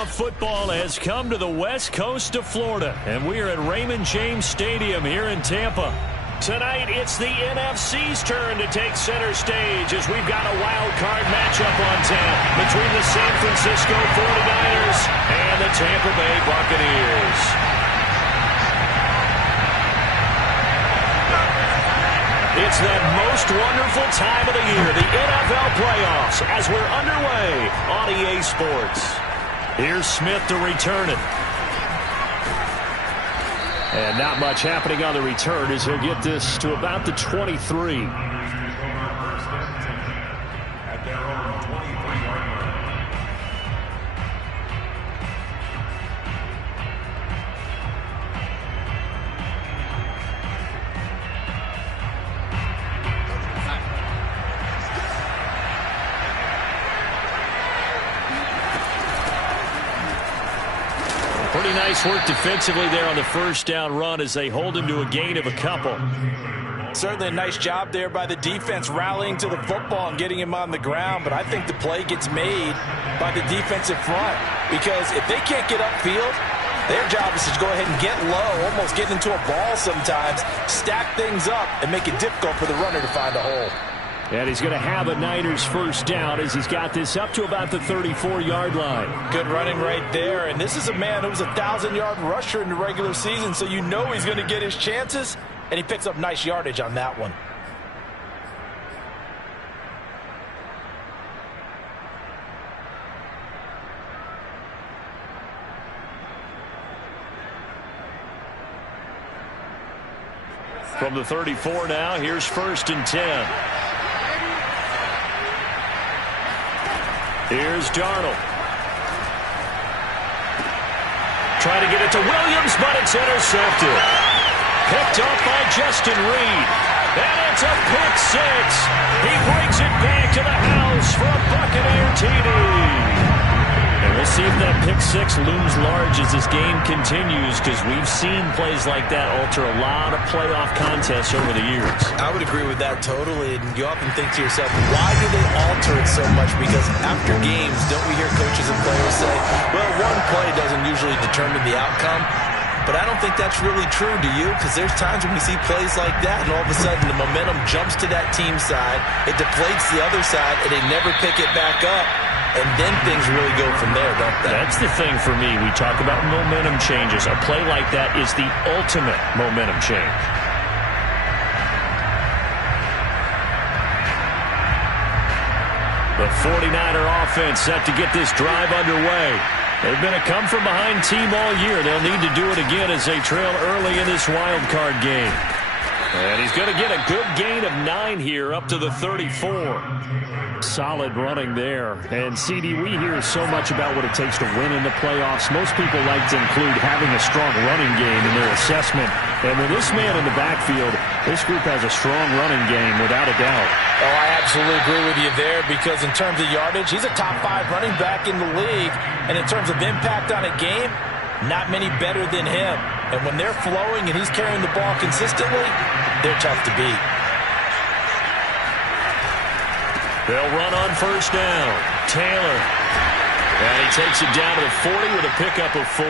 Playoff football has come to the west coast of Florida, and we are at Raymond James Stadium here in Tampa. Tonight, it's the NFC's turn to take center stage as we've got a wild card matchup on tap between the San Francisco 49ers and the Tampa Bay Buccaneers. It's that most wonderful time of the year, the NFL playoffs, as we're underway on EA Sports. Here's Smith to return it. And not much happening on the return as he'll get this to about the 23. Pretty nice work defensively there on the first down run as they hold him to a gain of a couple. Certainly a nice job there by the defense rallying to the football and getting him on the ground, but I think the play gets made by the defensive front because if they can't get upfield, their job is to go ahead and get low, almost get into a ball sometimes, stack things up, and make it difficult for the runner to find a hole. And he's going to have a Niners first down as he's got this up to about the 34-yard line. Good running right there. And this is a man who was a 1,000-yard rusher in the regular season, so you know he's going to get his chances, and he picks up nice yardage on that one. From the 34 now, here's 1st and 10. Here's Darnold. Trying to get it to Williams, but it's intercepted. Picked up by Justin Reed. And it's a pick six. He brings it back to the house for a Buccaneer TD. And we'll see if that pick six looms large as this game continues, because we've seen plays like that alter a lot of playoff contests over the years. I would agree with that totally. And you often think to yourself, why do they alter it so much? Because after games, don't we hear coaches and players say, well, one play doesn't usually determine the outcome? But I don't think that's really true, do you? Because there's times when we see plays like that, and all of a sudden the momentum jumps to that team side, it deflates the other side, and they never pick it back up. And then things really go from there, don't they? That's the thing for me. We talk about momentum changes. A play like that is the ultimate momentum change. The 49er offense set to get this drive underway. They've been a come-from-behind team all year. They'll need to do it again as they trail early in this wild card game. And he's going to get a good gain of 9 here up to the 34. Solid running there. And, CD, we hear so much about what it takes to win in the playoffs. Most people like to include having a strong running game in their assessment. And with this man in the backfield, this group has a strong running game without a doubt. Oh, I absolutely agree with you there, because in terms of yardage, he's a top 5 running back in the league. And in terms of impact on a game, not many better than him. And when they're flowing and he's carrying the ball consistently, they're tough to beat. They'll run on first down. Taylor. And he takes it down to the 40 with a pickup of 4.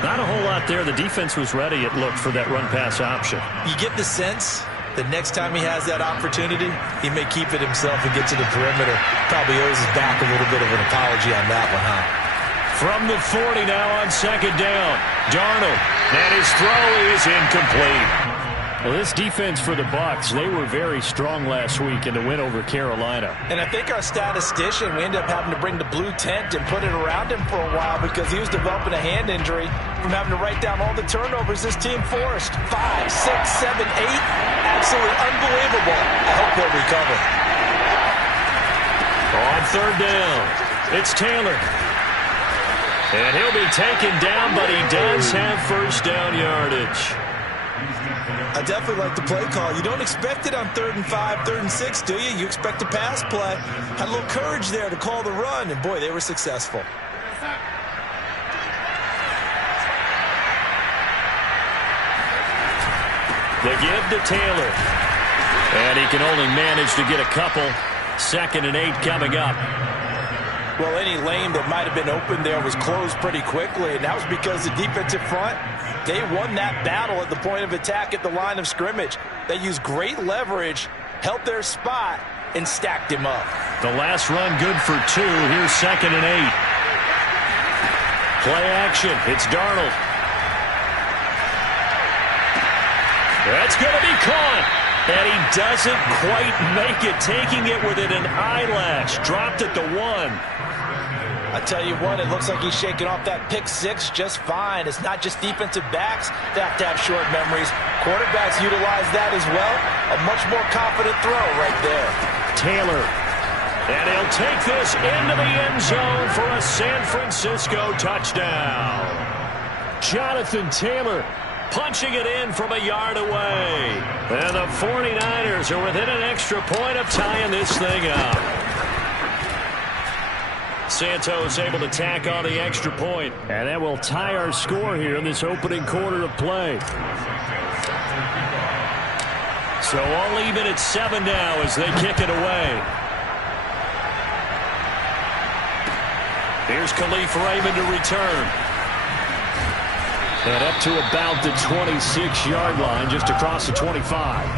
Not a whole lot there. The defense was ready, it looked, for that run-pass option. You get the sense that next time he has that opportunity, he may keep it himself and get to the perimeter. Probably owes his back a little bit of an apology on that one, huh? From the 40 now on second down. Darnold. And his throw is incomplete. Well, this defense for the Bucs, they were very strong last week in the win over Carolina. And I think our statistician, we ended up having to bring the blue tent and put it around him for a while because he was developing a hand injury from having to write down all the turnovers this team forced. 5, 6, 7, 8. Absolutely unbelievable. I hope he'll recover. On third down, it's Taylor. And he'll be taken down, but he does have first down yardage. I definitely like the play call. You don't expect it on 3rd and 5, 3rd and 6, do you? You expect a pass play. Had a little courage there to call the run, and boy, they were successful. The give to Taylor. And he can only manage to get a couple. 2nd and 8 coming up. Well, any lane that might have been open there was closed pretty quickly, and that was because the defensive front, they won that battle at the point of attack at the line of scrimmage. They used great leverage, held their spot, and stacked him up. The last run good for 2. Here's 2nd and 8. Play action. It's Darnold. That's going to be caught. And he doesn't quite make it, taking it within an eyelash. Dropped at the 1. I tell you what, it looks like he's shaking off that pick 6 just fine. It's not just defensive backs that have to have short memories. Quarterbacks utilize that as well. A much more confident throw right there. Taylor. And he'll take this into the end zone for a San Francisco touchdown. Jonathan Taylor punching it in from a yard away. And the 49ers are within an extra point of tying this thing up. Santos able to tack on the extra point. And that will tie our score here in this opening quarter of play. So all even at 7 now as they kick it away. Here's Khalif Raymond to return. And up to about the 26-yard line, just across the 25.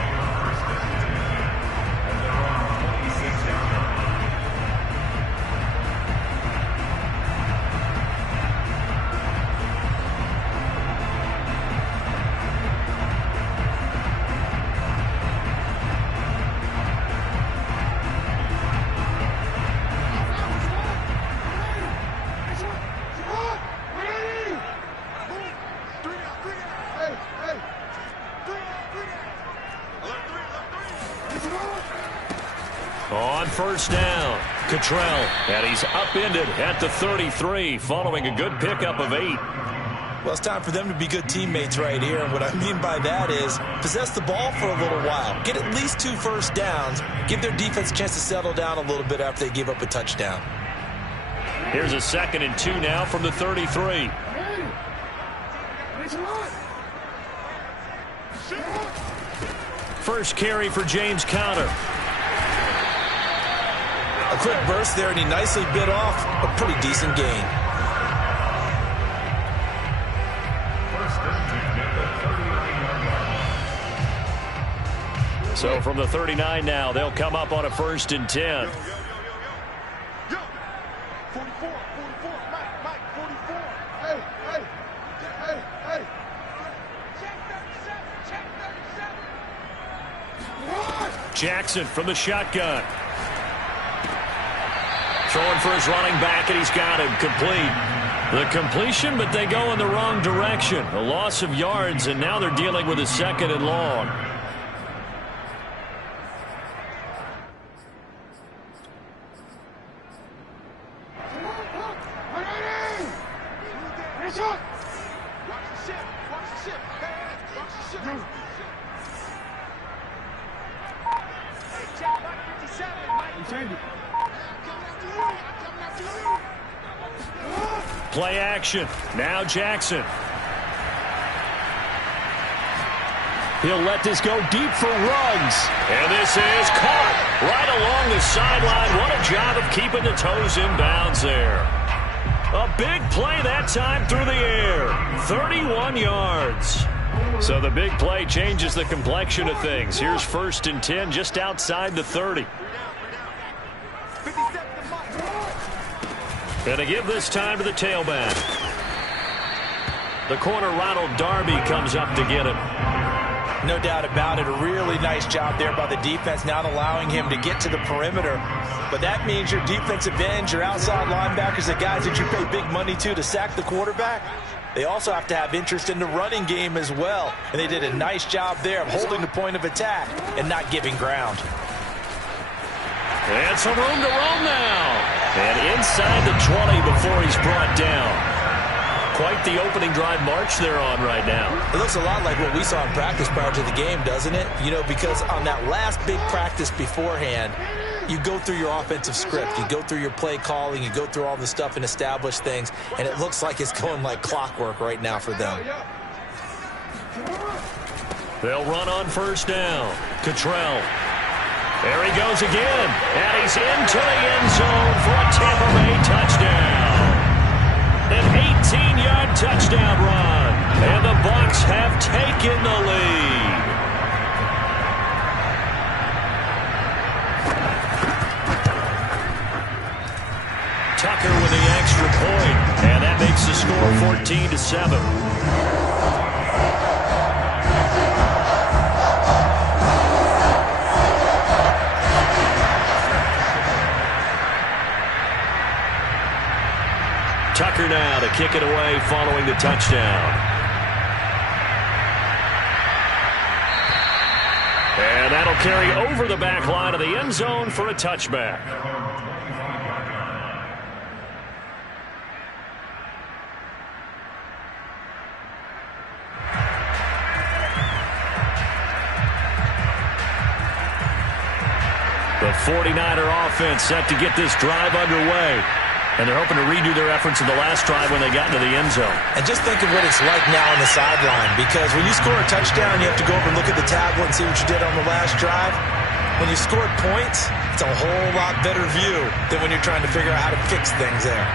On first down, Cottrell, and he's upended at the 33 following a good pickup of 8. Well, it's time for them to be good teammates right here, and what I mean by that is possess the ball for a little while, get at least 2 first downs, give their defense a chance to settle down a little bit after they give up a touchdown. Here's a 2nd and 2 now from the 33. First carry for James Conner. A quick burst there, and he nicely bit off a pretty decent gain. So from the 39 now, they'll come up on a 1st and 10. 44, Mike, 44. Hey. Check 37. Jackson from the shotgun. Throwing for his running back, and he's got him complete. The completion, but they go in the wrong direction. A loss of yards, and now they're dealing with a 2nd and long. Play action. Now Jackson. He'll let this go deep for Ruggs. And this is caught right along the sideline. What a job of keeping the toes in bounds there. A big play that time through the air. 31 yards. So the big play changes the complexion of things. Here's 1st and 10 just outside the 30. Gonna give this time to the tailback. The corner, Ronald Darby, comes up to get him. No doubt about it. A really nice job there by the defense, not allowing him to get to the perimeter. But that means your defensive ends, your outside linebackers, the guys that you pay big money to sack the quarterback, they also have to have interest in the running game as well. And they did a nice job there of holding the point of attack and not giving ground. And some room to roam now. And inside the 20 before he's brought down. Quite the opening drive march they're on right now. It looks a lot like what we saw in practice prior to the game, doesn't it? You know, because on that last big practice beforehand, you go through your offensive script. You go through your play calling. You go through all the stuff and establish things. And it looks like it's going like clockwork right now for them. They'll run on first down. Cottrell. There he goes again, and he's into the end zone for a Tampa Bay touchdown. An 18-yard touchdown run, and the Bucs have taken the lead. Tucker with the extra point, and that makes the score 14-7. Tucker now to kick it away following the touchdown. And that'll carry over the back line of the end zone for a touchback. The 49er offense set to get this drive underway. And they're hoping to redo their efforts in the last drive when they got into the end zone. And just think of what it's like now on the sideline, because when you score a touchdown, you have to go over and look at the tablet and see what you did on the last drive. When you scored points, it's a whole lot better view than when you're trying to figure out how to fix things there.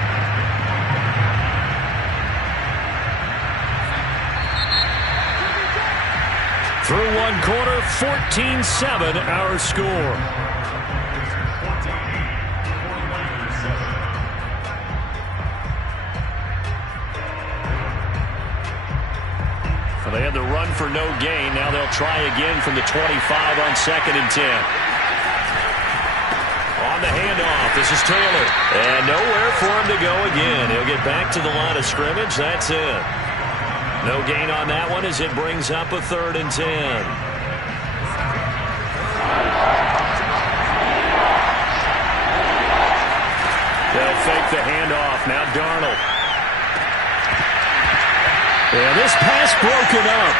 Through one quarter, 14-7 our score. They had the run for no gain. Now they'll try again from the 25 on 2nd and 10. On the handoff, this is Taylor. And nowhere for him to go again. He'll get back to the line of scrimmage. That's it. No gain on that one as it brings up a 3rd and 10. They'll fake the handoff. Now Darnold. And this pass broken up.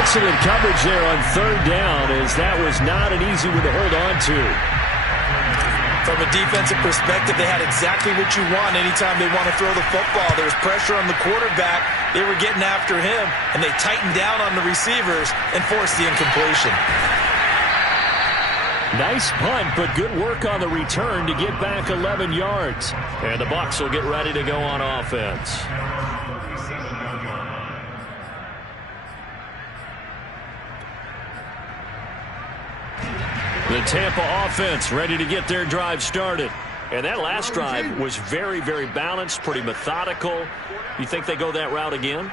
Excellent coverage there on 3rd down, as that was not an easy one to hold on to. From a defensive perspective, they had exactly what you want anytime they want to throw the football. There was pressure on the quarterback. They were getting after him, and they tightened down on the receivers and forced the incompletion. Nice punt, but good work on the return to get back 11 yards. And the Bucs will get ready to go on offense. The Tampa offense ready to get their drive started. And that last drive was very, very balanced, pretty methodical. You think they go that route again?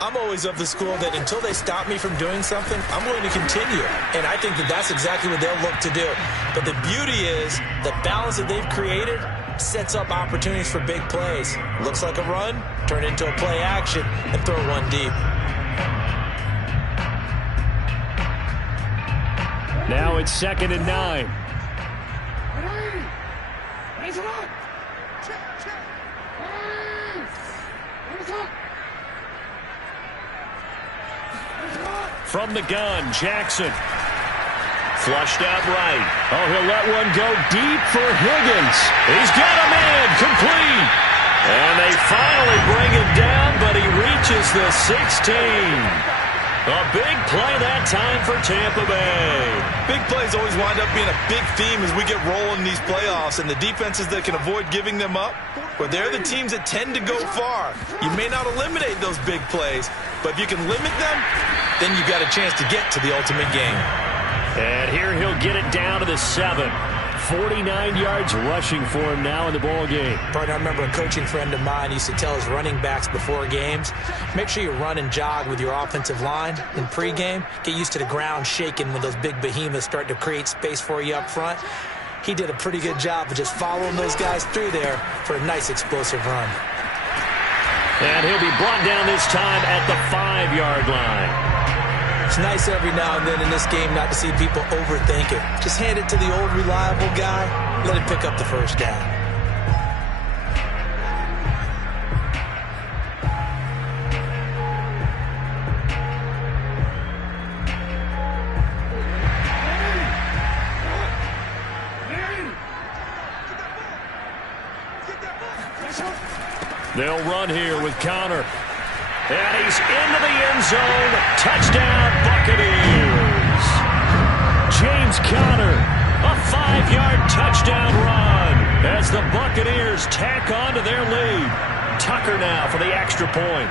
I'm always of the school that until they stop me from doing something, I'm going to continue. And I think that that's exactly what they'll look to do. But the beauty is the balance that they've created sets up opportunities for big plays. Looks like a run, turn into a play action, and throw one deep. Now it's 2nd and 9. From the gun, Jackson. Flushed out right. Oh, he'll let one go deep for Higgins. He's got him in, complete. And they finally bring it down, but he reaches the 16. A big play that time for Tampa Bay. Big plays always wind up being a big theme as we get rolling in these playoffs, and the defenses that can avoid giving them up, but they're the teams that tend to go far. You may not eliminate those big plays, but if you can limit them, then you've got a chance to get to the ultimate game. And here he'll get it down to the 7. 49 yards rushing for him now in the ball game. Partner, I remember a coaching friend of mine used to tell his running backs before games, make sure you run and jog with your offensive line in pregame. Get used to the ground shaking when those big behemoths start to create space for you up front. He did a pretty good job of just following those guys through there for a nice explosive run. And he'll be brought down this time at the 5-yard line. It's nice every now and then in this game not to see people overthink it. Just hand it to the old reliable guy, let him pick up the first down. They'll run here with Connor. And he's into the end zone. Touchdown, Buccaneers. James Conner Buccaneers tack on to their lead. Tucker now for the extra point.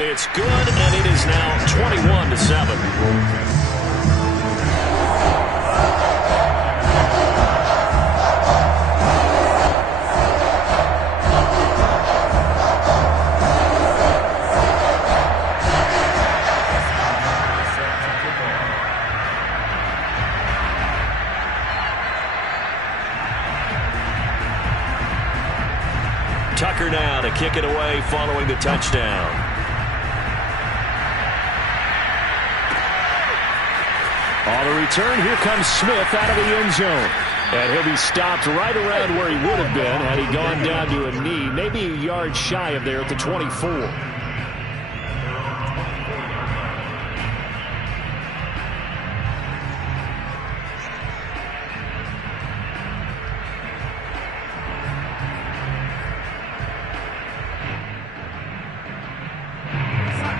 It's good, and it is now 21-7. Tucker now to kick it away following the touchdown. On the return, here comes Smith out of the end zone. And he'll be stopped right around where he would have been had he gone down to a knee, maybe a yard shy of there at the 24.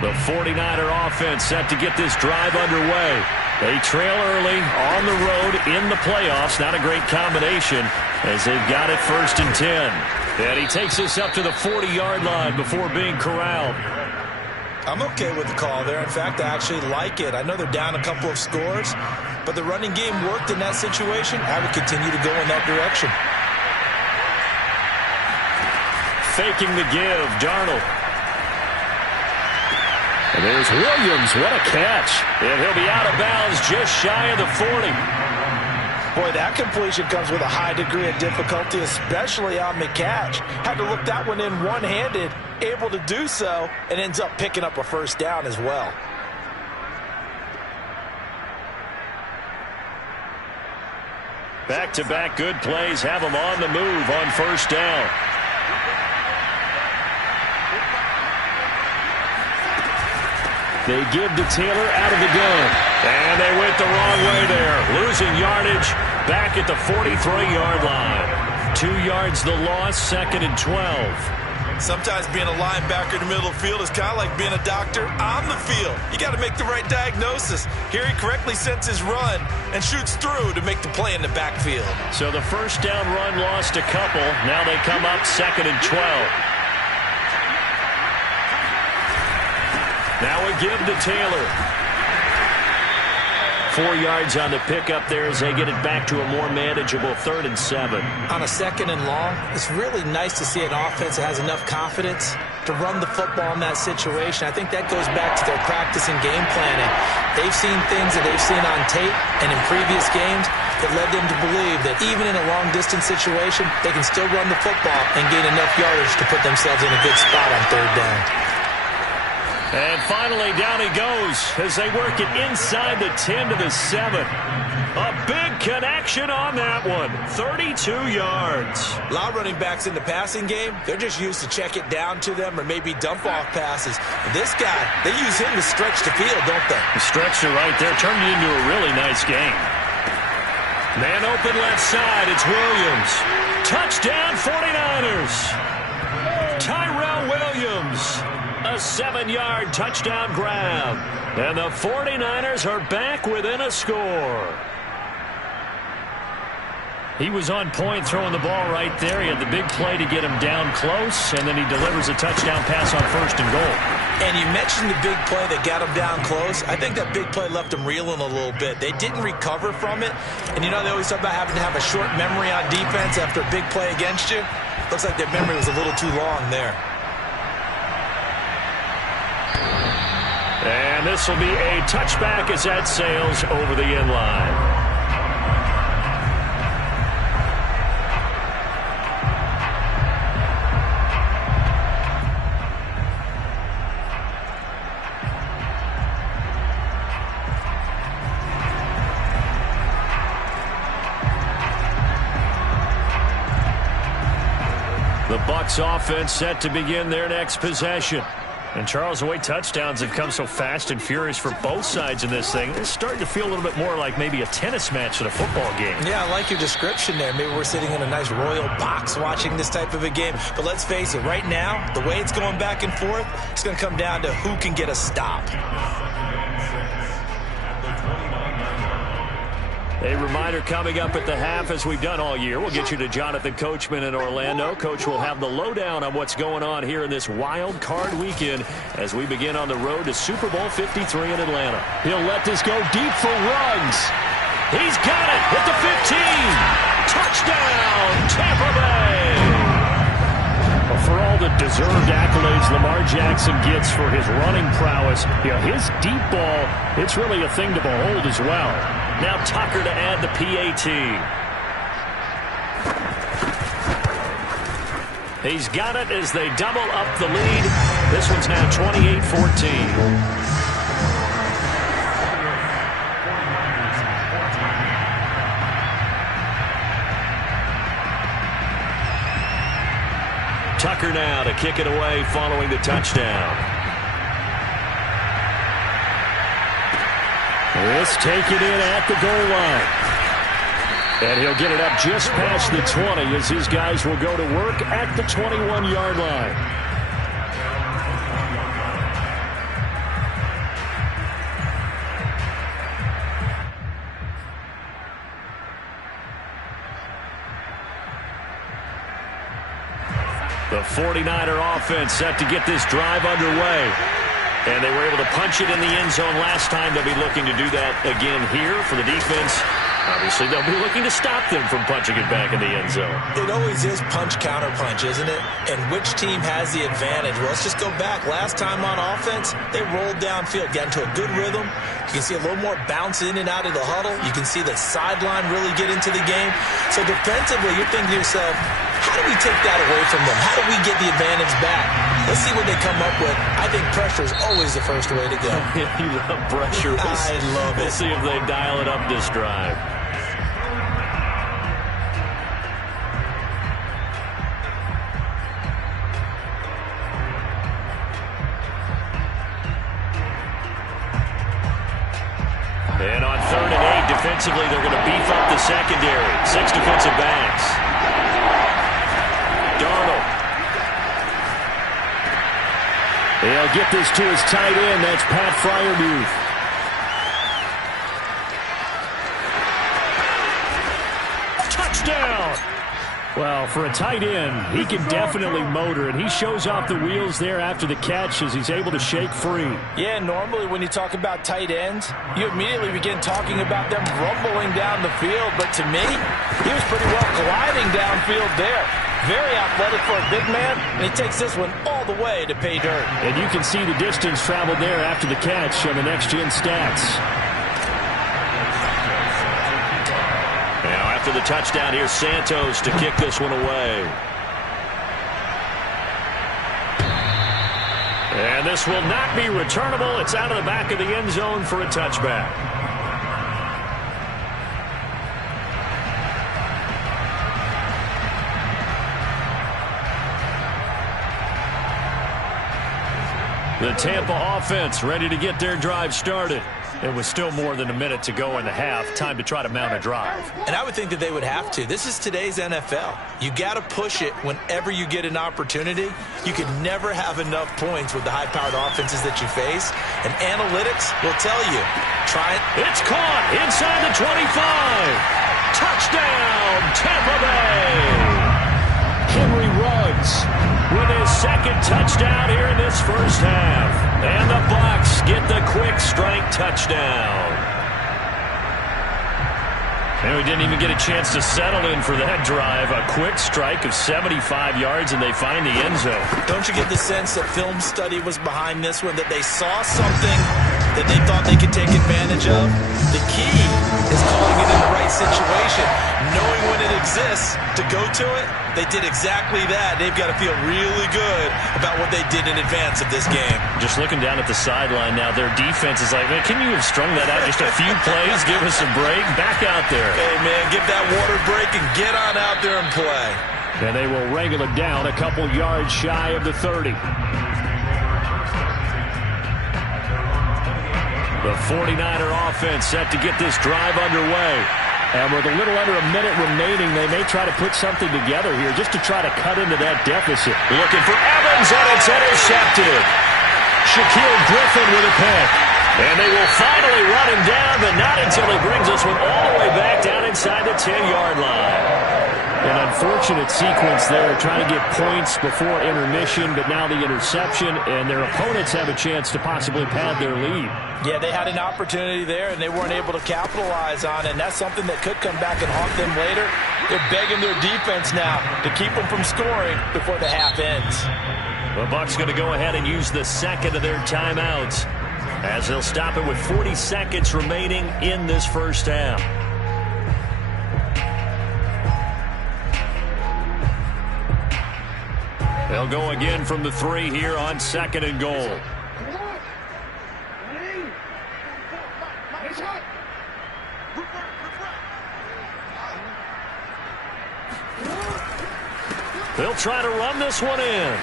The 49er offense set to get this drive underway. They trail early on the road in the playoffs. Not a great combination as they've got it 1st and 10. And he takes this up to the 40-yard line before being corralled. I'm okay with the call there. In fact, I actually like it. I know they're down a couple of scores, but the running game worked in that situation. I would continue to go in that direction. Faking the give, Darnold. And there's Williams. What a catch. And he'll be out of bounds just shy of the 40. Boy, that completion comes with a high degree of difficulty, especially on the catch. Had to look that one in one-handed, able to do so, and ends up picking up a first down as well. Back-to-back good plays have them on the move on 1st down. They give to Taylor out of the gun. And they went the wrong way there. Losing yardage back at the 43-yard line. 2 yards the loss, 2nd and 12. Sometimes being a linebacker in the middle of the field is kind of like being a doctor on the field. You got to make the right diagnosis. Here he correctly sets his run and shoots through to make the play in the backfield. So the 1st down run lost a couple. Now they come up 2nd and 12. Now a give to Taylor. 4 yards on the pickup there as they get it back to a more manageable 3rd and 7. On a 2nd and long, it's really nice to see an offense that has enough confidence to run the football in that situation. I think that goes back to their practice and game planning. They've seen things that they've seen on tape and in previous games that led them to believe that even in a long-distance situation, they can still run the football and gain enough yardage to put themselves in a good spot on 3rd down. And finally, down he goes as they work it inside the 10 to the 7. A big connection on that one. 32 yards. A lot of running backs in the passing game, they're just used to check it down to them or maybe dump off passes. But this guy, they use him to stretch the field, don't they? The stretcher right there turned it into a really nice game. Man open left side, it's Williams. Touchdown 49ers. Tyrell Williams. A 7-yard touchdown grab. And the 49ers are back within a score. He was on point throwing the ball right there. He had the big play to get him down close, and then he delivers a touchdown pass on 1st and goal. And you mentioned the big play that got him down close. I think that big play left him reeling a little bit. They didn't recover from it. And you know, they always talk about having to have a short memory on defense after a big play against you. Looks like their memory was a little too long there. And this will be a touchback as that sails over the end line. The Bucs offense set to begin their next possession. And, Charles, the way touchdowns have come so fast and furious for both sides in this thing, it's starting to feel a little bit more like maybe a tennis match than a football game. Yeah, I like your description there. Maybe we're sitting in a nice royal box watching this type of a game. But let's face it, right now, the way it's going back and forth, it's going to come down to who can get a stop. A reminder coming up at the half, as we've done all year. We'll get you to Jonathan Coachman in Orlando. Coach will have the lowdown on what's going on here in this wild card weekend as we begin on the road to Super Bowl 53 in Atlanta. He'll let this go deep for Ruggs. He's got it at the 15. Touchdown, Tampa Bay. For all the deserved accolades Lamar Jackson gets for his running prowess, his deep ball, it's really a thing to behold as well. Now Tucker to add the PAT. He's got it as they double up the lead. This one's now 28-14. Tucker now to kick it away following the touchdown. This taken in at the goal line. And he'll get it up just past the 20 as his guys will go to work at the 21-yard line. The 49er offense set to get this drive underway. And they were able to punch it in the end zone last time. They'll be looking to do that again here for the defense. Obviously, they'll be looking to stop them from punching it back in the end zone. It always is punch-counter-punch, isn't it? And which team has the advantage? Well, let's just go back. Last time on offense, they rolled downfield, got into a good rhythm. You can see a little more bounce in and out of the huddle. You can see the sideline really get into the game. So defensively, you're thinking to yourself, how do we take that away from them? How do we get the advantage back? Let's see what they come up with. I think pressure is always the first way to go. You love pressure. I love it. We'll see if they dial it up this drive. And on 3rd and 8, defensively, they're going to beef up the secondary. 6 defensive backs. Darnold. He'll get this to his tight end. That's Pat Freiermuth. Touchdown! Well, for a tight end, he can definitely motor, and he shows off the wheels there after the catch as he's able to shake free. Yeah, normally when you talk about tight ends, you immediately begin talking about them rumbling down the field. But to me, he was pretty well gliding downfield there. Very athletic for a big man, and he takes this one all the way to pay dirt. And you can see the distance traveled there after the catch on the next-gen stats. Now after the touchdown, here's Santos to kick this one away. And this will not be returnable. It's out of the back of the end zone for a touchback. The Tampa offense ready to get their drive started. It was still more than a minute to go in the half. Time to try to mount a drive. And I would think that they would have to. This is today's NFL. You got to push it whenever you get an opportunity. You can never have enough points with the high-powered offenses that you face. And analytics will tell you. Try it. It's caught inside the 25. Touchdown, Tampa Bay. Henry Ruggs with his second touchdown here in this first half. And the Bucs get the quick strike touchdown. And we didn't even get a chance to settle in for that drive. A quick strike of 75 yards, and they find the end zone. Don't you get the sense that film study was behind this one, that they saw something that they thought they could take advantage of? The key is calling it in the right situation, knowing when it exists to go to it. They did exactly that. They've got to feel really good about what they did in advance of this game. Just looking down at the sideline now, their defense is like, man, can you have strung that out just a few plays? Give us a break. Back out there. Hey, man, give that water break and get on out there and play. And they will wrangle it down a couple yards shy of the 30. The 49er offense set to get this drive underway. And with a little under a minute remaining, they may try to put something together here just to try to cut into that deficit. Looking for Evans, and it's intercepted. Shaquille Griffin with a pick. And they will finally run him down, but not until he brings this one all the way back down inside the 10-yard line. An unfortunate sequence there, trying to get points before intermission, but now the interception, and their opponents have a chance to possibly pad their lead. Yeah, they had an opportunity there, and they weren't able to capitalize on it, and that's something that could come back and haunt them later. They're begging their defense now to keep them from scoring before the half ends. The Bucs going to go ahead and use the second of their timeouts, as they'll stop it with 40 seconds remaining in this first half. They'll go again from the 3 here on 2nd and goal. They'll try to run this one in.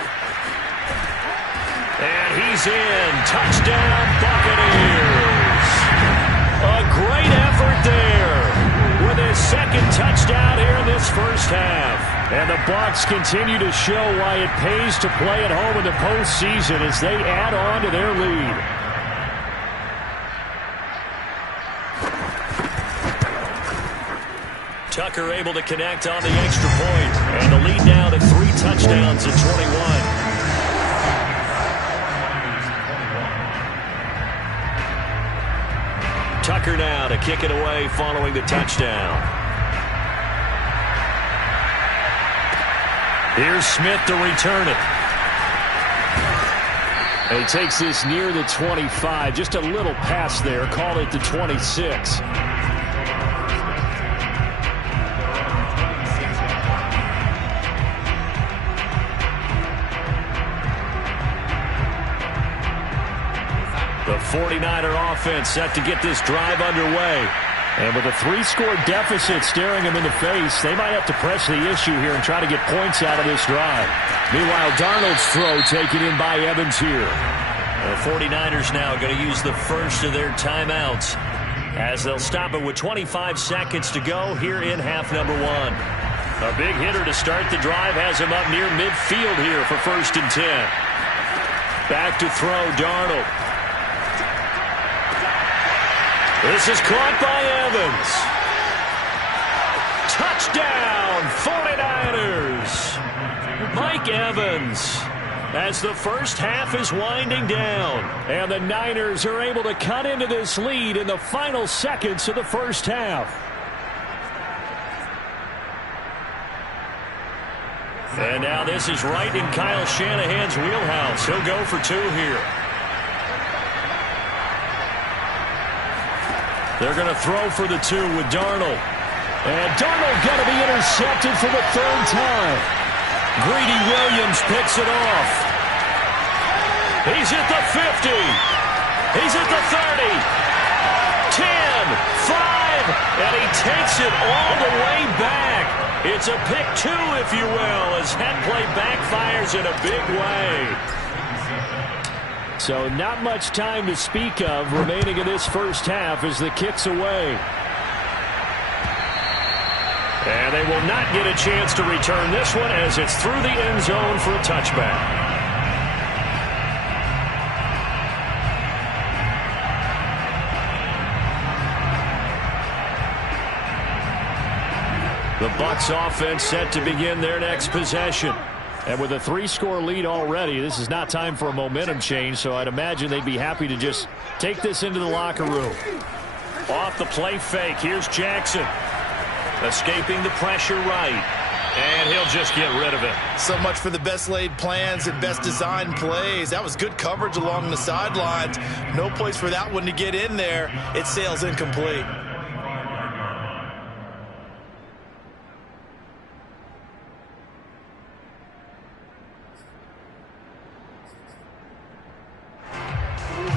And he's in. Touchdown, Buccaneers. A great effort there with his second touchdown here in this first half. And the Bucs continue to show why it pays to play at home in the postseason as they add on to their lead. Tucker able to connect on the extra point. And the lead now to 3 touchdowns at 21. Tucker now to kick it away following the touchdown. Here's Smith to return it. And he takes this near the 25. Just a little pass there. Call it the 26. The 49er offense set to get this drive underway. And with a 3-score deficit staring them in the face, they might have to press the issue here and try to get points out of this drive. Meanwhile, Darnold's throw taken in by Evans here. The 49ers now going to use the first of their timeouts as they'll stop it with 25 seconds to go here in half number 1. A big hitter to start the drive has him up near midfield here for 1st and 10. Back to throw, Darnold. This is caught by Evans. Touchdown, 49ers. Mike Evans, as the first half is winding down. And the Niners are able to cut into this lead in the final seconds of the first half. And now this is right in Kyle Shanahan's wheelhouse. He'll go for 2 here. They're going to throw for the 2 with Darnold. And Darnold going to be intercepted for the 3rd time. Greedy Williams picks it off. He's at the 50. He's at the 30. 10, 5, and he takes it all the way back. It's a pick 2, if you will, as head play backfires in a big way. So not much time to speak of remaining in this first half as the kick's away. And they will not get a chance to return this one as it's through the end zone for a touchback. The Bucs offense set to begin their next possession. And with a 3-score lead already, this is not time for a momentum change, so I'd imagine they'd be happy to just take this into the locker room. Off the play fake, here's Jackson. Escaping the pressure right. And he'll just get rid of it. So much for the best laid plans and best designed plays. That was good coverage along the sidelines. No place for that one to get in there. It sails incomplete.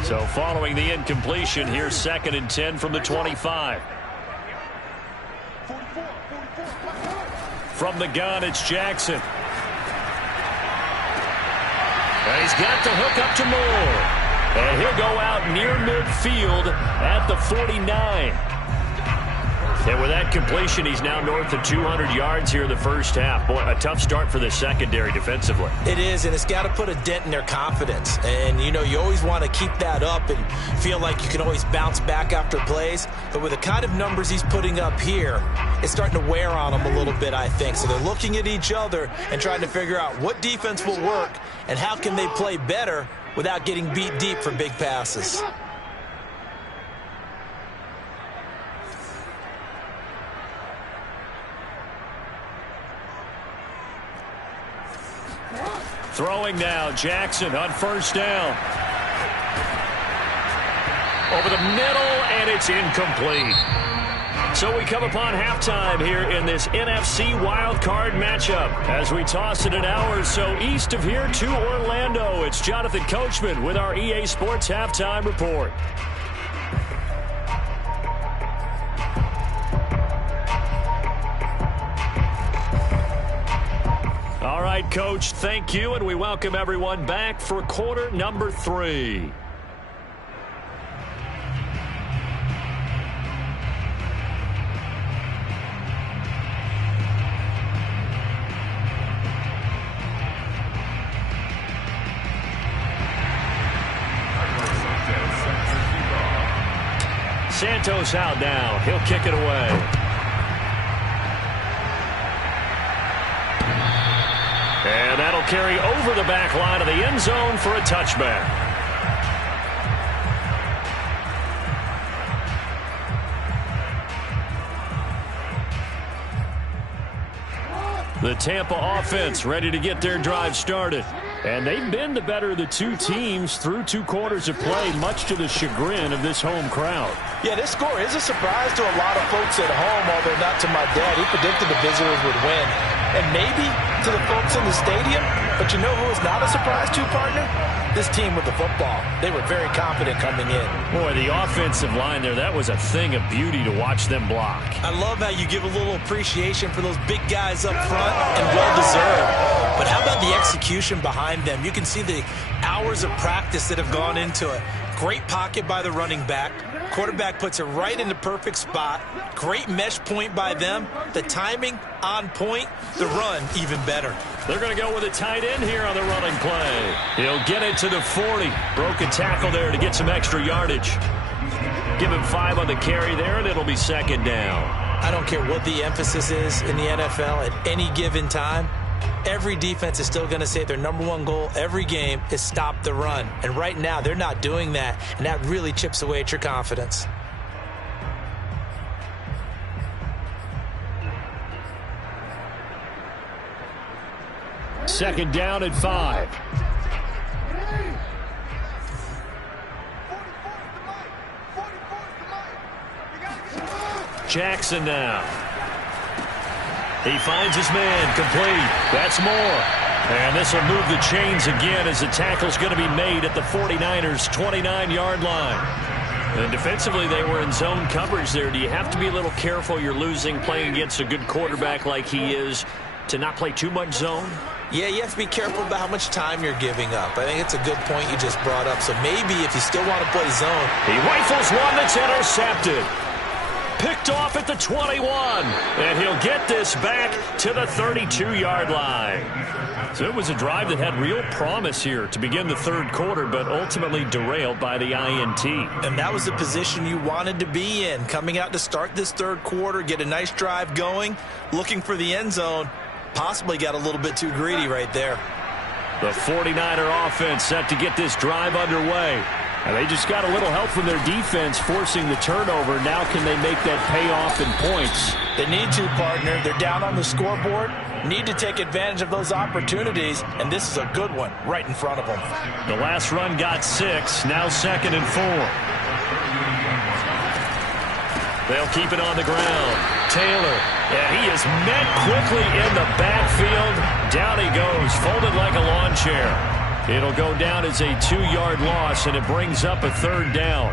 So following the incompletion, here's 2nd and 10 from the 25. From the gun, it's Jackson. And he's got the hook up to Moore. And he'll go out near midfield at the 49. And with that completion, he's now north of 200 yards here in the first half. Boy, a tough start for the secondary defensively. It is, and it's got to put a dent in their confidence. And, you know, you always want to keep that up and feel like you can always bounce back after plays. But with the kind of numbers he's putting up here, it's starting to wear on them a little bit, I think. So they're looking at each other and trying to figure out what defense will work and how can they play better without getting beat deep for big passes. Throwing now, Jackson on first down. Over the middle, and it's incomplete. So we come upon halftime here in this NFC wildcard matchup. As we toss it an hour or so east of here to Orlando, it's Jonathan Coachman with our EA Sports Halftime Report. All right, Coach, thank you, and we welcome everyone back for quarter number 3. Santos out now. He'll kick it away. And that'll carry over the back line of the end zone for a touchback. The Tampa offense ready to get their drive started. And they've been the better of the two teams through 2 quarters of play, much to the chagrin of this home crowd. Yeah, this score is a surprise to a lot of folks at home, although not to my dad. He predicted the visitors would win. And maybe to the folks in the stadium, but you know who is not a surprise to, partner? This team with the football. They were very confident coming in. Boy, the offensive line there, that was a thing of beauty to watch them block. I love how you give a little appreciation for those big guys up front, and well-deserved. But how about the execution behind them? You can see the hours of practice that have gone into it. Great pocket by the running back. Quarterback puts it right in the perfect spot. Great mesh point by them. The timing on point. The run even better. They're going to go with a tight end here on the running play. He'll get it to the 40. Broke a tackle there to get some extra yardage. Give him 5 on the carry there, and it'll be second down. I don't care what the emphasis is in the NFL at any given time. Every defense is still going to say their #1 goal every game is stop the run. And right now, they're not doing that, and that really chips away at your confidence. Second down and 5. Jackson now. He finds his man, complete. That's more. And this will move the chains again as the tackle's going to be made at the 49ers' 29-yard line. And defensively, they were in zone coverage there. Do you have to be a little careful? You're losing, playing against a good quarterback like he is, to not play too much zone? Yeah, you have to be careful about how much time you're giving up. I think it's a good point you just brought up. So maybe if you still want to play zone. He rifles one that's intercepted. Picked off at the 21. And he'll get this back to the 32-yard line. So it was a drive that had real promise here to begin the third quarter, but ultimately derailed by the INT. And that was the position you wanted to be in. Coming out to start this third quarter, get a nice drive going, looking for the end zone. Possibly got a little bit too greedy right there. The 49er offense set to get this drive underway. And they just got a little help from their defense forcing the turnover. Now can they make that pay off in points? They need to, partner. They're down on the scoreboard. Need to take advantage of those opportunities, and this is a good one right in front of them. The last run got 6. Now 2nd and 4. They'll keep it on the ground. Taylor, and he is met quickly in the backfield. Down he goes, folded like a lawn chair. It'll go down as a 2-yard loss, and it brings up a 3rd down.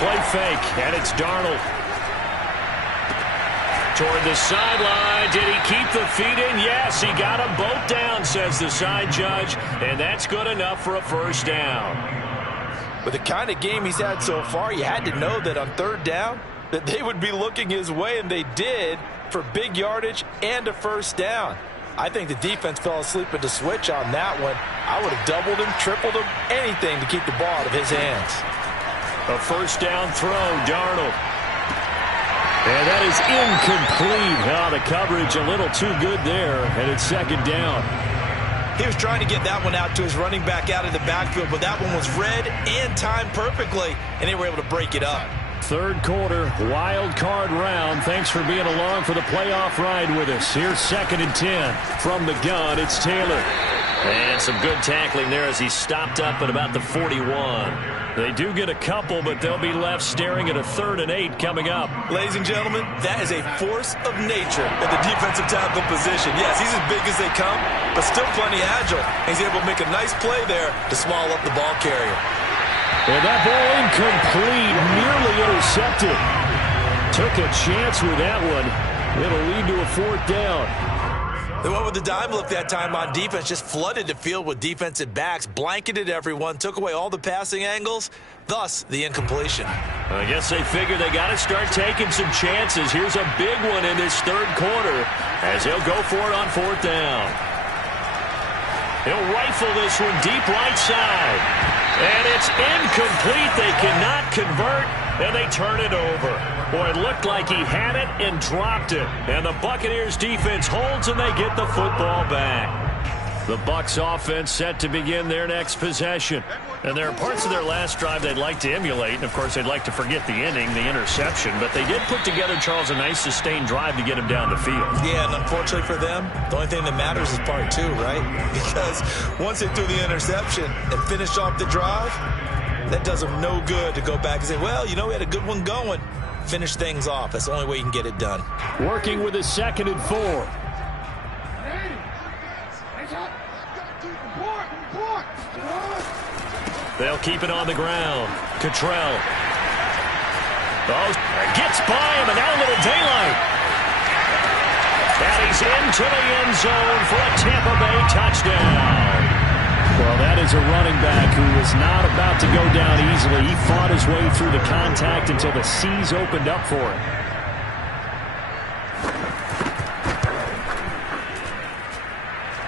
play fake, and it's Darnold. Toward the sideline. Did he keep the feet in? Yes, he got them both down, says the side judge, and that's good enough for a first down. With the kind of game he's had so far, you had to know that on third down that they would be looking his way, and they did, for big yardage and a first down. I think the defense fell asleep at the switch on that one. I would have doubled him, tripled him, anything to keep the ball out of his hands. A first down throw, Darnold. And that is incomplete. Oh, the coverage a little too good there, and it's second down. He was trying to get that one out to his running back out of the backfield, but that one was read and timed perfectly, and they were able to break it up. Third quarter, wild card round. Thanks for being along for the playoff ride with us. Here's 2nd and 10. From the gun, it's Taylor. And some good tackling there as he stopped up at about the 41. They do get a couple, but they'll be left staring at a 3rd and 8 coming up. Ladies and gentlemen, that is a force of nature at the defensive tackle position. Yes, he's as big as they come, but still plenty agile. He's able to make a nice play there to swallow up the ball carrier. And that ball incomplete, nearly intercepted. Took a chance with that one. It'll lead to a 4th down. They went with the dime look that time on defense, just flooded the field with defensive backs, blanketed everyone, took away all the passing angles, thus the incompletion. I guess they figured they got to start taking some chances. Here's a big one in this third quarter as he'll go for it on 4th down. He'll rifle this one deep right side. And it's incomplete. They cannot convert, and they turn it over. Boy, it looked like he had it and dropped it. And the Buccaneers defense holds, and they get the football back. The Bucs offense set to begin their next possession. And there are parts of their last drive they'd like to emulate. And, of course, they'd like to forget the inning, the interception. But they did put together, Charles, a nice sustained drive to get him down the field. Yeah, and unfortunately for them, the only thing that matters is part 2, right? Because once they threw the interception and finished off the drive, that does them no good to go back and say, well, you know, we had a good one going. Finish things off. That's the only way you can get it done. Working with a 2nd and 4. They'll keep it on the ground. Cottrell. Oh, gets by him, and now a little daylight. And he's into the end zone for a Tampa Bay touchdown. Well, that is a running back who is not about to go down easily. He fought his way through the contact until the seas opened up for him.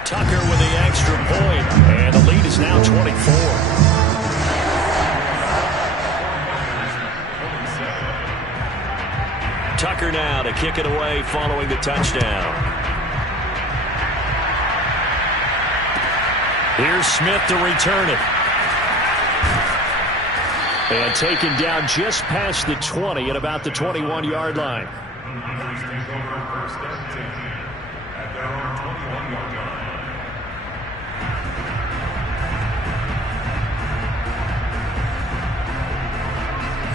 Tucker with the extra point, and the lead is now 24. Tucker now to kick it away following the touchdown. Here's Smith to return it. And taken down just past the 20 at about the 21-yard line.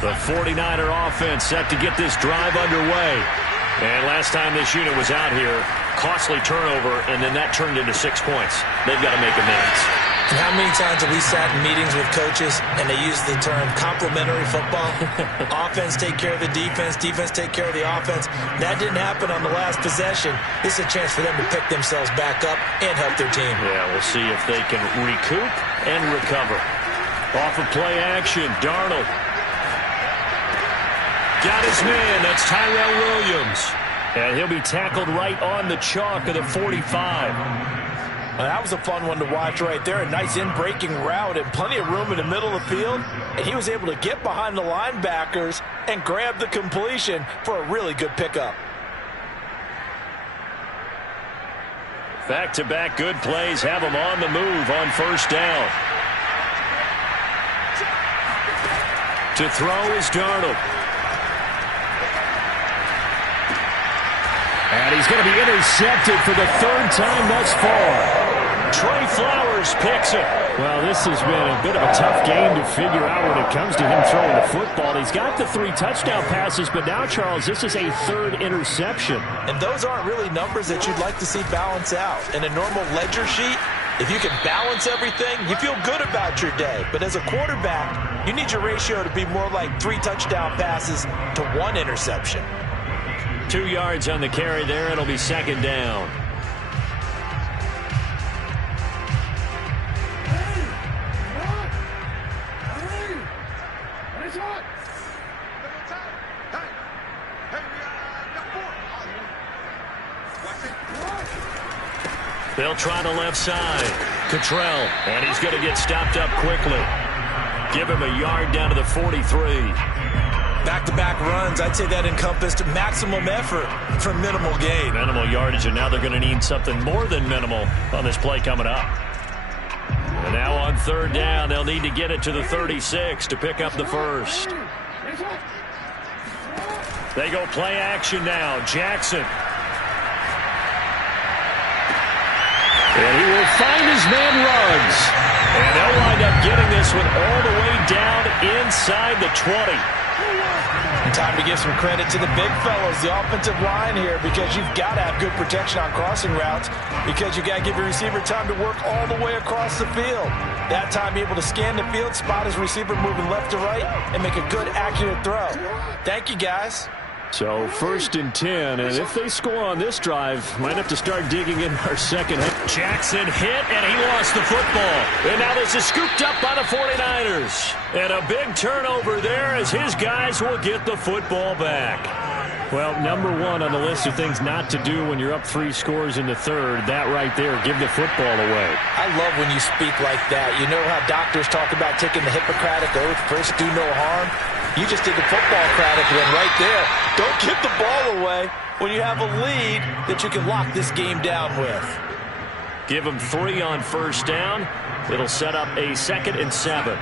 The 49er offense set to get this drive underway. And last time this unit was out here, costly turnover, and then that turned into 6 points. They've got to make amends. And how many times have we sat in meetings with coaches and they use the term complementary football? Offense take care of the defense, defense take care of the offense. That didn't happen on the last possession. This is a chance for them to pick themselves back up and help their team. Yeah, we'll see if they can recoup and recover. Off of play action, Darnold. Got his man. That's Tyrell Williams. And he'll be tackled right on the chalk of the 45. Well, that was a fun one to watch right there. A nice in-breaking route and plenty of room in the middle of the field. And he was able to get behind the linebackers and grab the completion for a really good pickup. Back-to-back good plays have him on the move on first down. To throw is Darnold. And he's going to be intercepted for the 3rd time thus far. Trey Flowers picks it. Well, this has been a bit of a tough game to figure out when it comes to him throwing the football. He's got the 3 touchdown passes, but now, Charles, this is a 3rd interception. And those aren't really numbers that you'd like to see balance out. In a normal ledger sheet, If you can balance everything, you feel good about your day. But as a quarterback, you need your ratio to be more like 3 touchdown passes to 1 interception. 2 yards on the carry there. It'll be second down. They'll try the left side. Cottrell, and he's going to get stopped up quickly. Give him a yard down to the 43. Back-to-back runs, I'd say that encompassed maximum effort for minimal gain. Minimal yardage, and now they're going to need something more than minimal on this play coming up. And now on third down, they'll need to get it to the 36 to pick up the first. They go play action now. Jackson. And he will find his man Ruggs. And they'll wind up getting this one all the way down inside the 20. And time to give some credit to the big fellows, the offensive line here, because you've got to have good protection on crossing routes, because you've got to give your receiver time to work all the way across the field. That time, be able to scan the field, spot his receiver moving left to right, and make a good, accurate throw. Thank you, guys. So 1st and 10, and if they score on this drive, might have to start digging in our second half. Jackson hit, and he lost the football. And now this is scooped up by the 49ers. And a big turnover there as his guys will get the football back. Well, number 1 on the list of things not to do when you're up 3 scores in the third, that right there, give the football away. I love when you speak like that. You know how doctors talk about taking the Hippocratic oath, first do no harm? You just did the football-cratic one right there. Don't give the ball away when you have a lead that you can lock this game down with. Give them 3 on first down. It'll set up a 2nd and 7.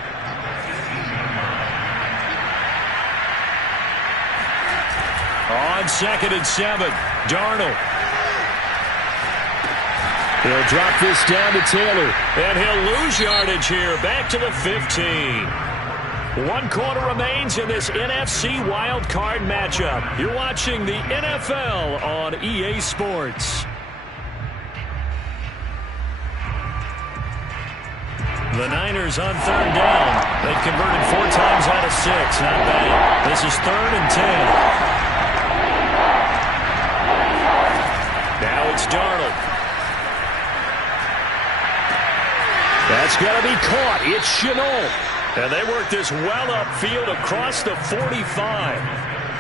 On 2nd and 7, Darnold. He'll drop this down to Taylor, and he'll lose yardage here, back to the 15. 1 quarter remains in this NFC wildcard matchup. You're watching the NFL on EA Sports. The Niners on third down. They've converted 4 times out of 6. Not bad. This is 3rd and 10. Now it's Darnold. That's going to be caught. It's Shenault. And they work this well upfield across the 45.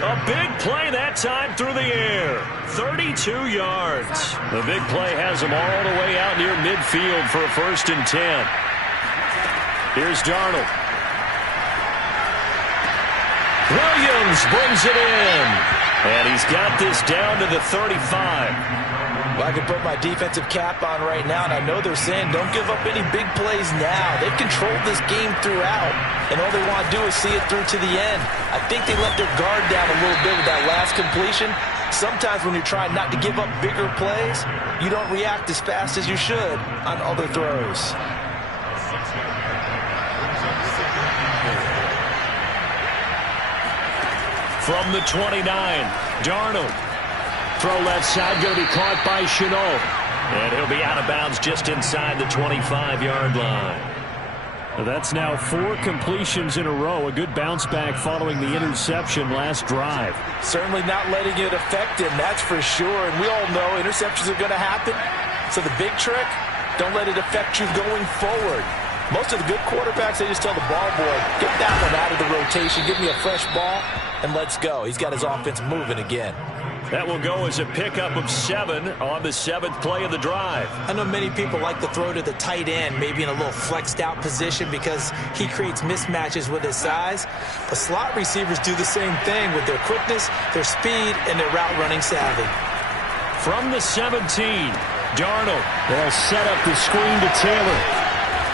A big play that time through the air. 32 yards. The big play has them all the way out near midfield for a 1st and 10. Here's Darnold. Williams brings it in. And he's got this down to the 35. Well, I can put my defensive cap on right now, and I know they're saying don't give up any big plays now. They've controlled this game throughout, and all they want to do is see it through to the end. I think they let their guard down a little bit with that last completion. Sometimes when you're trying not to give up bigger plays, you don't react as fast as you should on other throws. From the 29, Darnold. Throw left side, going to be caught by Shenault. And he'll be out of bounds just inside the 25-yard line. That's now 4 completions in a row. A good bounce back following the interception last drive. Certainly not letting it affect him, that's for sure. And we all know interceptions are going to happen. So the big trick, don't let it affect you going forward. Most of the good quarterbacks, they just tell the ball boy, get that one out of the rotation, give me a fresh ball, and let's go. He's got his offense moving again. That will go as a pickup of 7 on the 7th play of the drive. I know many people like to throw to the tight end, maybe in a little flexed out position because he creates mismatches with his size. But slot receivers do the same thing with their quickness, their speed, and their route running savvy. From the 17, Darnold. They'll set up the screen to Taylor.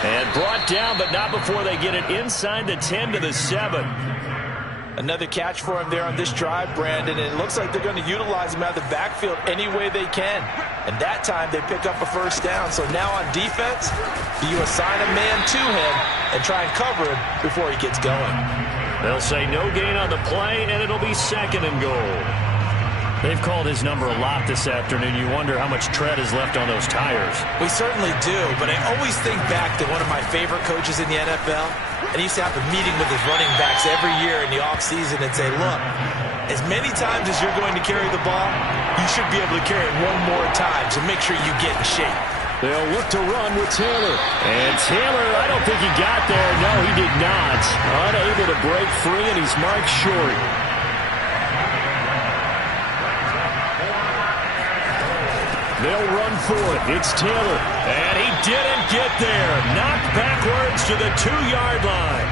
And brought down, but not before they get it inside the 10 to the 7. Another catch for him there on this drive, Brandon, and it looks like they're going to utilize him out of the backfield any way they can. And that time they pick up a first down. So now on defense, you assign a man to him and try and cover him before he gets going. They'll say no gain on the play, and it'll be 2nd and goal. They've called his number a lot this afternoon. You wonder how much tread is left on those tires. We certainly do, but I always think back to one of my favorite coaches in the NFL, and he used to have a meeting with his running backs every year in the offseason and say, look, as many times as you're going to carry the ball, you should be able to carry it one more time, so make sure you get in shape. They'll look to run with Taylor. And Taylor, I don't think he got there. No, he did not. Unable to break free, and he's marked short. They'll run for it. It's Taylor. And he didn't get there. Knocked backwards to the 2-yard line.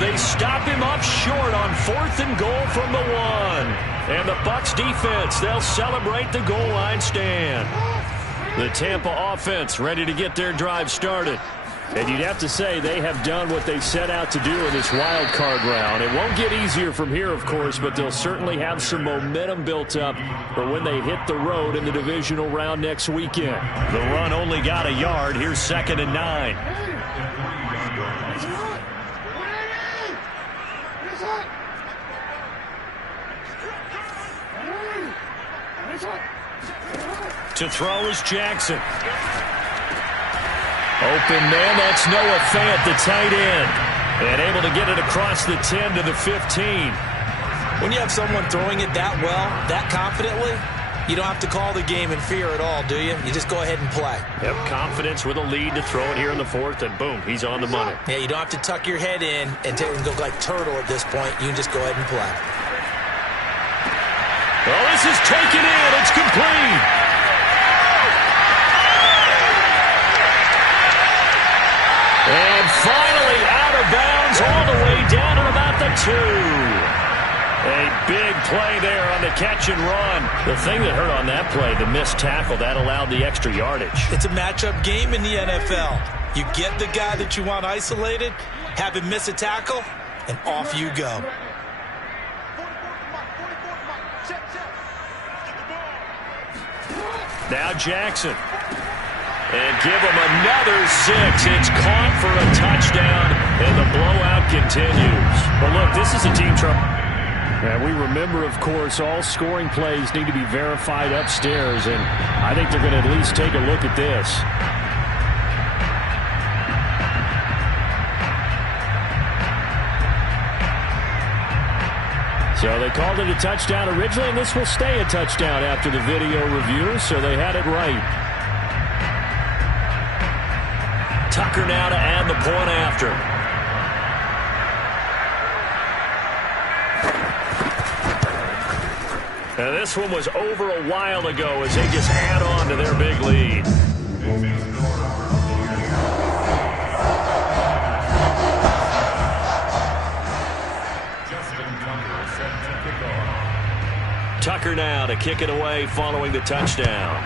They stop him up short on 4th and goal from the 1. And the Bucs defense, they'll celebrate the goal line stand. The Tampa offense ready to get their drive started. And you'd have to say they have done what they set out to do in this wild card round. It won't get easier from here, of course, but they'll certainly have some momentum built up for when they hit the road in the divisional round next weekend. The run only got a yard. Here's 2nd and 9. To throw is Jackson. Open man, that's Noah Fant, the tight end. And able to get it across the 10 to the 15. When you have someone throwing it that well, that confidently, you don't have to call the game in fear at all, do you? You just go ahead and play. Yep, confidence with a lead to throw it here in the 4th, and boom, he's on the money. Yeah, you don't have to tuck your head in and go like turtle at this point. You can just go ahead and play. Well, this is taken in. It's complete. And finally out of bounds all the way down at about the 2. A big play there on the catch and run. The thing that hurt on that play, the missed tackle, that allowed the extra yardage. It's a matchup game in the NFL. You get the guy that you want isolated, have him miss a tackle, and off you go. Now Jackson. And give him another 6. It's caught for a touchdown, and the blowout continues. Well, look, this is a team trouble. And we remember, of course, all scoring plays need to be verified upstairs, and I think they're going to at least take a look at this. So they called it a touchdown originally, and this will stay a touchdown after the video review, so they had it right. Tucker now to add the point after. Now this one was over a while ago as they just add on to their big lead. Tucker now to kick it away following the touchdown.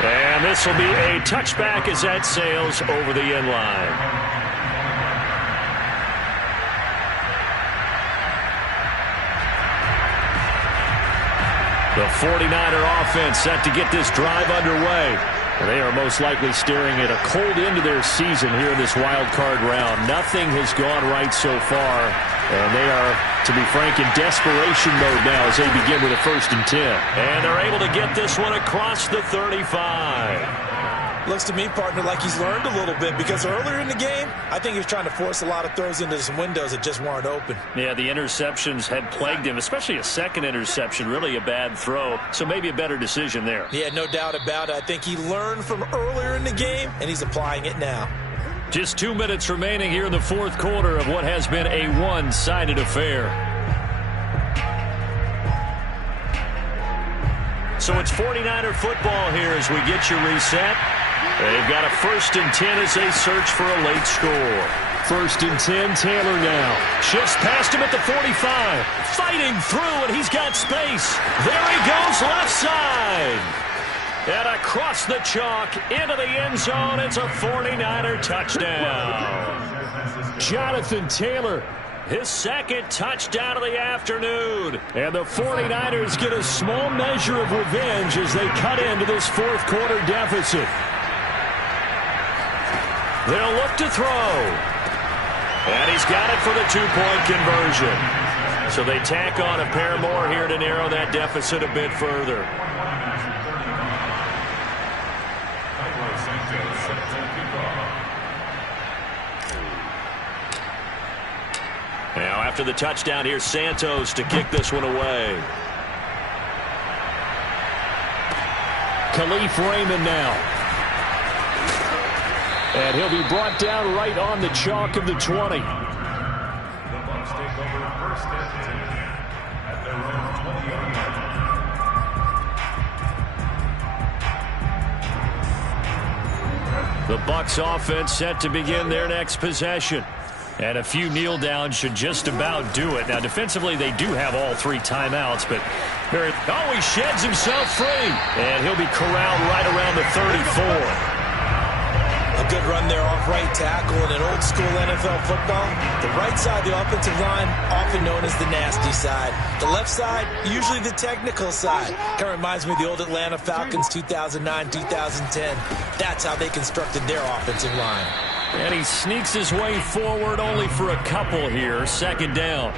And this will be a touchback as that sails over the end line. The 49er offense set to get this drive underway. They are most likely staring at a cold end to their season here in this wild card round. Nothing has gone right so far, and they are, to be frank, in desperation mode now as they begin with a 1st and 10. And they're able to get this one across the 35. Looks to me, partner, like he's learned a little bit, because earlier in the game, I think he was trying to force a lot of throws into some windows that just weren't open. Yeah, the interceptions had plagued him, especially a second interception, really a bad throw. So maybe a better decision there. Yeah, no doubt about it. I think he learned from earlier in the game, and he's applying it now. Just 2 minutes remaining here in the 4th quarter of what has been a one-sided affair. So it's 49er football here as we get you reset. They've got a 1st and 10 as they search for a late score. 1st and 10, Taylor now. Shifts past him at the 45. Fighting through, and he's got space. There he goes, left side. And across the chalk, into the end zone, it's a 49er touchdown. Jonathan Taylor, his 2nd touchdown of the afternoon. And the 49ers get a small measure of revenge as they cut into this 4th quarter deficit. They'll look to throw. And he's got it for the 2-point conversion. So they tack on a pair more here to narrow that deficit a bit further. Now after the touchdown, here's Santos to kick this one away. Khalif Raymond now. And he'll be brought down right on the chalk of the 20. The Bucs offense set to begin their next possession. And a few kneel downs should just about do it. Now, defensively, they do have all 3 timeouts, but he sheds himself free. And he'll be corralled right around the 34. A good run there off right tackle in an old-school NFL football. The right side of the offensive line, often known as the nasty side. The left side, usually the technical side. Kind of reminds me of the old Atlanta Falcons 2009, 2010. That's how they constructed their offensive line. And he sneaks his way forward only for a couple here. Second down.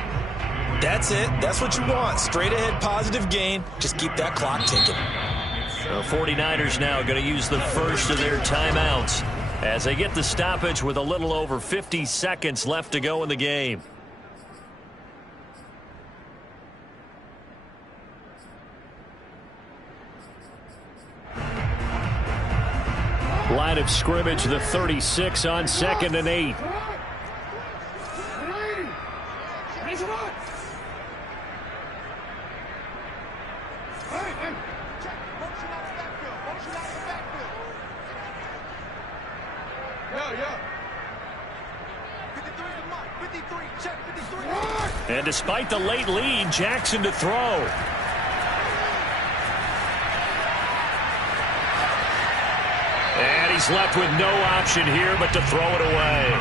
That's it. That's what you want. Straight ahead positive gain. Just keep that clock ticking. The 49ers now going to use the first of their timeouts as they get the stoppage with a little over 50 seconds left to go in the game. Line of scrimmage, the 36 on 2nd and 8. And despite the late lead, Jackson to throw. And he's left with no option here but to throw it away.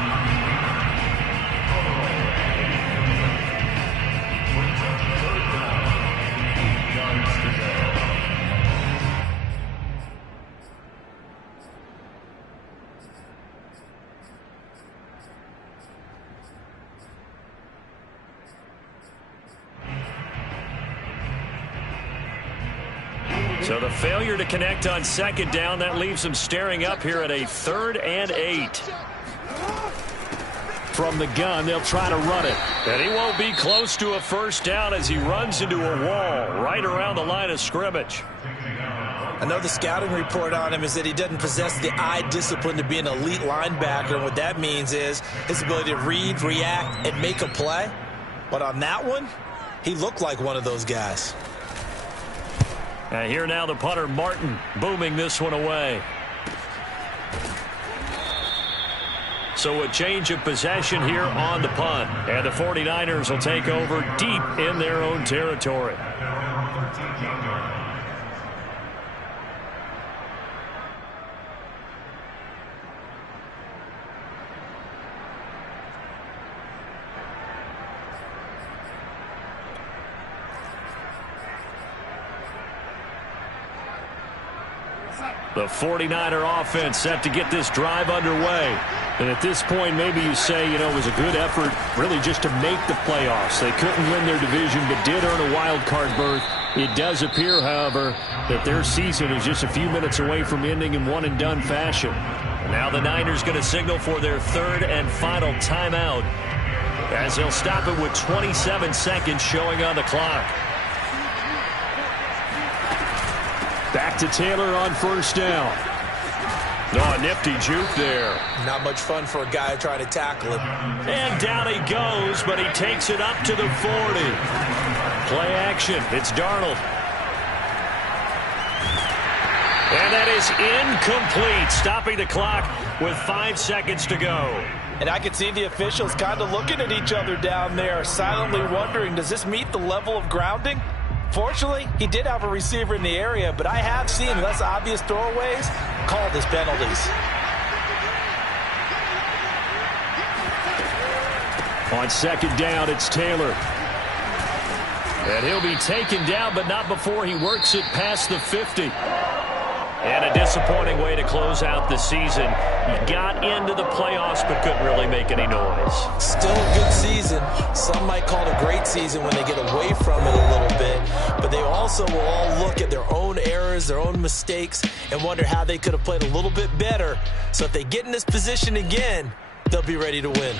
So the failure to connect on 2nd down, that leaves him staring up here at a 3rd and 8. From the gun, they'll try to run it. And he won't be close to a first down as he runs into a wall right around the line of scrimmage. I know the scouting report on him is that he doesn't possess the eye discipline to be an elite linebacker. And what that means is his ability to read, react, and make a play. But on that one, he looked like one of those guys. And here now the punter, Martin, booming this one away. So a change of possession here on the punt. And the 49ers will take over deep in their own territory. The 49er offense set to get this drive underway. And at this point, maybe you say, it was a good effort really just to make the playoffs. They couldn't win their division but did earn a wild card berth. It does appear, however, that their season is just a few minutes away from ending in one-and-done fashion. Now the Niners going to signal for their 3rd and final timeout as they'll stop it with 27 seconds showing on the clock. Back to Taylor on first down. Oh, a nifty juke there. Not much fun for a guy trying to tackle him. And down he goes, but he takes it up to the 40. Play action. It's Darnold. And that is incomplete, stopping the clock with 5 seconds to go. And I can see the officials kind of looking at each other down there, silently wondering, does this meet the level of grounding? Fortunately, he did have a receiver in the area, but I have seen less obvious throwaways called as penalties. On 2nd down, it's Taylor. And he'll be taken down, but not before he works it past the 50. And a disappointing way to close out the season. You got into the playoffs but couldn't really make any noise. Still a good season. Some might call it a great season when they get away from it a little bit. But they also will all look at their own errors, their own mistakes, and wonder how they could have played a little bit better. So if they get in this position again, they'll be ready to win.